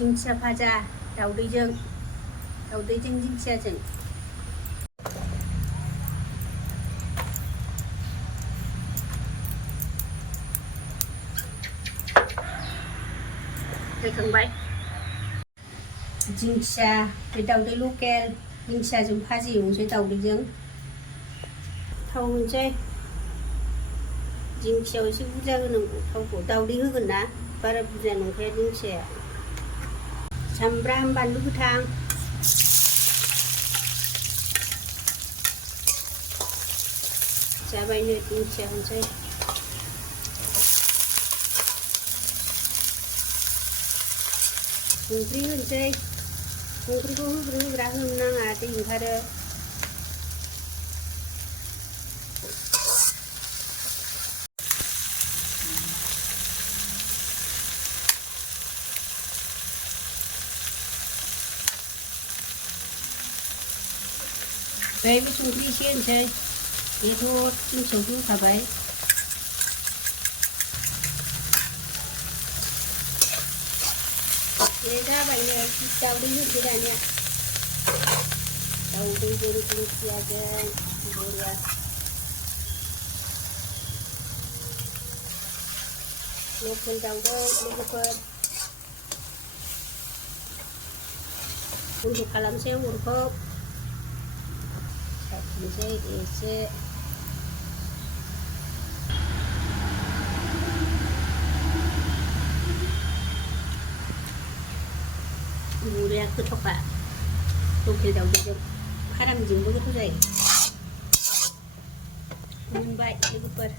दिंखिया भाजा दावदैजों दिंखियाजों होखांबाय। दिंखिया बे दावदै लकेल दिंखियाजों भाजि एवनोसै दावदैजों। थाव होनोसै। दिंखियाव एसे बुरजा होनांगौ थावखौ, दावदै होगोन ना बारा बुरजा नंखाया दिंखियाया। सामब्राम बानलु गोथां जाबायनो दिंखिया होनोसै। संख्रि होनोसै। संख्रिखौ होग्रा होनो नाङा, दै ओंखारो। बे संख्रि एसे होनोसै। बेथ' दिंखियाव होखाबाय। बे जाबायनो दावदै होनोसै दानिया। दावदैजों दिंखियाजों बरिया। लकेल दावदै लोगोफोर। बन्द' खालामसै अरखौ। साखिनोसै एसे। बरिया गोथावखा लकेल दावदैजों, फारामजोंबो गोथाव जायो। मोनबाय लोगोफोर।